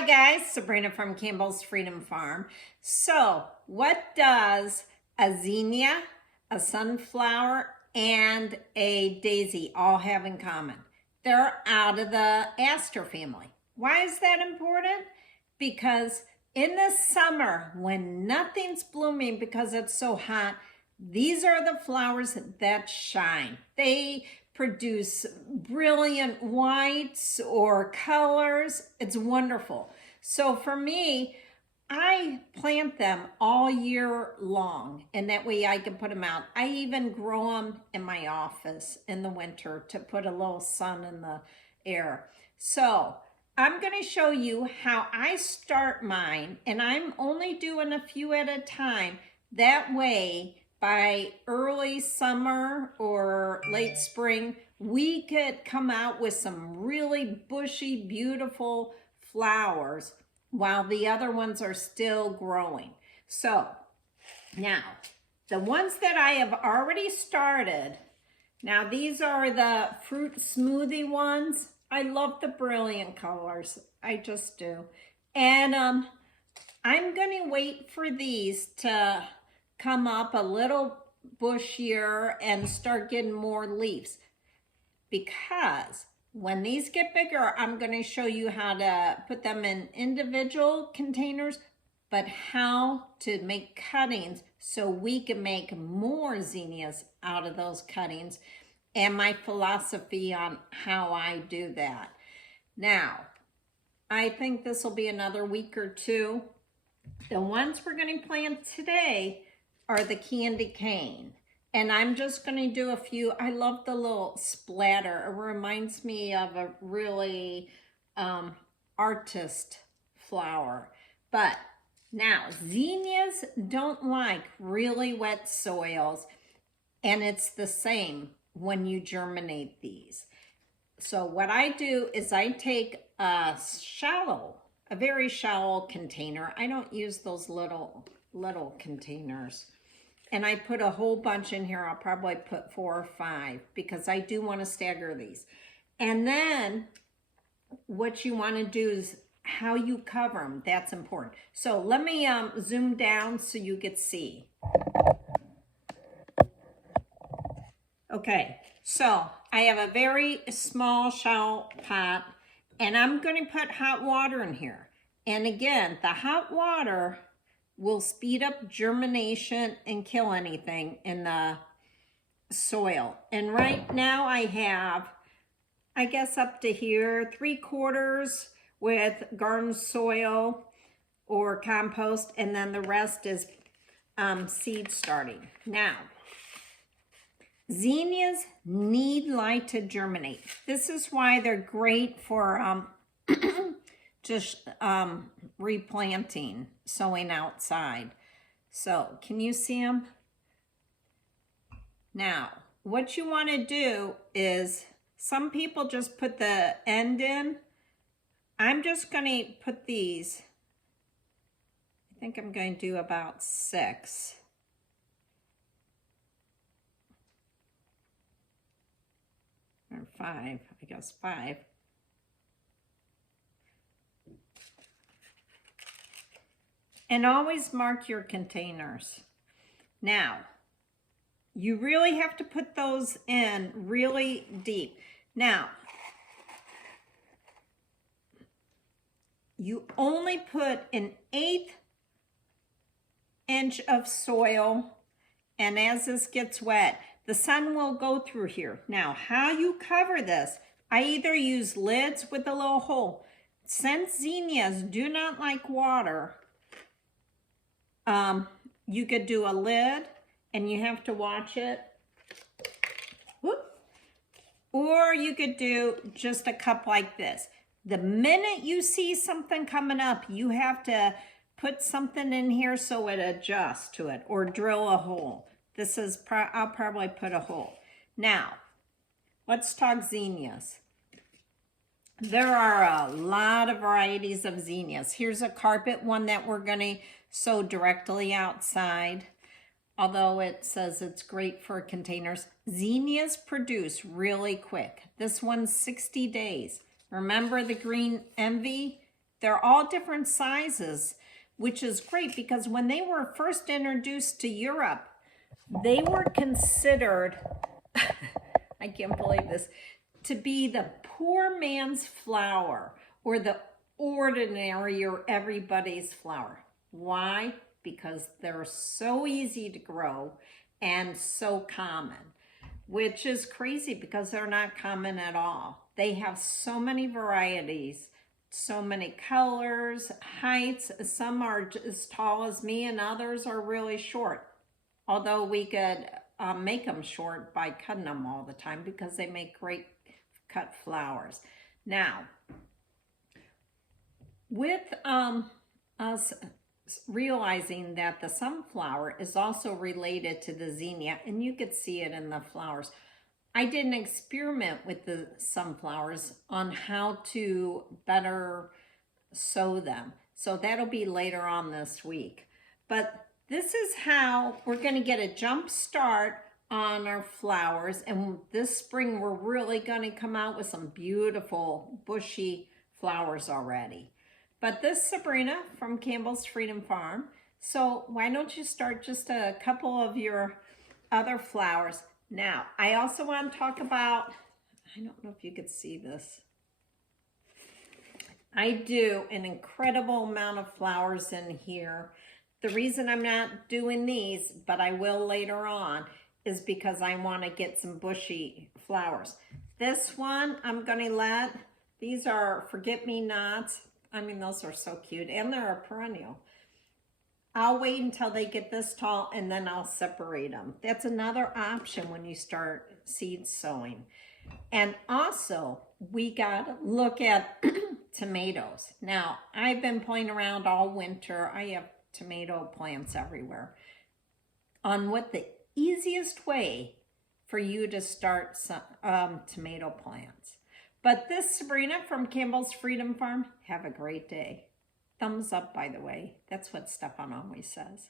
Hi guys, Sabrina from Campbell's Freedom Farm. So what does a zinnia, a sunflower, and a daisy all have in common? They're out of the aster family. Why is that important? Because in the summer, when nothing's blooming because it's so hot, these are the flowers that shine. They produce brilliant whites or colors. It's wonderful. So for me, I plant them all year long, and that way I can put them out. I even grow them in my office in the winter to put a little sun in the air. So I'm going to show you how I start mine, and I'm only doing a few at a time. That way, by early summer or late spring, we could come out with some really bushy, beautiful flowers while the other ones are still growing. So now, the ones that I have already started, now these are the fruit smoothie ones. I love the brilliant colors. I just do. And I'm going to wait for these to come up a little bushier and start getting more leaves, because when these get bigger, I'm going to show you how to put them in individual containers, but how to make cuttings so we can make more zinnias out of those cuttings, and my philosophy on how I do that. Now, I think this will be another week or two. The ones we're going to plant today are the candy cane. And I'm just going to do a few. I love the little splatter. It reminds me of a really artist flower. But now, zinnias don't like really wet soils. And it's the same when you germinate these. So what I do is I take a very shallow container. I don't use those little containers. And I put a whole bunch in here. I'll probably put 4 or 5 because I do want to stagger these. And then what you want to do is how you cover them. That's important. So let me zoom down so you can see. Okay, so I have a very small shallow pot, and I'm going to put hot water in here. And again, the hot water will speed up germination and kill anything in the soil. And right now I have, I guess up to here, 3/4 with garden soil or compost, and then the rest is seed starting. Now, zinnias need light to germinate. This is why they're great for just replanting, sowing outside. So can you see them? Now, what you want to do is, some people just put the end in. I'm just going to put these, I think I'm going to do about 6. Or 5, I guess 5. And always mark your containers. Now, you really have to put those in really deep. Now, you only put an 1/8 inch of soil, and as this gets wet, the sun will go through here. Now, how you cover this, I either use lids with a little hole. Since zinnias do not like water, you could do a lid, and you have to watch it. Whoop. Or you could do just a cup like this. The minute you see something coming up, you have to put something in here so it adjusts to it, or drill a hole. This is, I'll probably put a hole. Now, let's talk zinnias. There are a lot of varieties of zinnias. Here's a carpet one that we're going to sow directly outside, although it says it's great for containers. Zinnias produce really quick. This one's 60 days. Remember the green envy? they're all different sizes, which is great because when they were first introduced to Europe, they were considered, I can't believe this, to be the poor man's flower or the ordinary or everybody's flower. Why? Because they're so easy to grow and so common, which is crazy because they're not common at all. They have so many varieties, so many colors, heights. Some are as tall as me and others are really short. Although we could make them short by cutting them all the time because they make great cut flowers. Now, with us realizing that the sunflower is also related to the zinnia, and you could see it in the flowers, I did an experiment with the sunflowers on how to better sow them. So that'll be later on this week. But this is how we're going to get a jump start on our flowers. And this spring, we're really going to come out with some beautiful bushy flowers already. But this is Sabrina from Campbell's Freedom Farm. So why don't you start just a couple of your other flowers. Now, I also want to talk about, I don't know if you could see this. I do an incredible amount of flowers in here. The reason I'm not doing these, but I will later on, is because I want to get some bushy flowers. This one, I'm going to let, these are forget-me-nots. I mean, those are so cute, and they're a perennial. I'll wait until they get this tall, and then I'll separate them. That's another option when you start seed sowing. And also, we got to look at tomatoes. Now, I've been playing around all winter. I have tomato plants everywhere on what the easiest way for you to start some tomato plants. But this Sabrina from Campbell's Freedom Farm, have a great day. Thumbs up, by the way. That's what Stefan always says.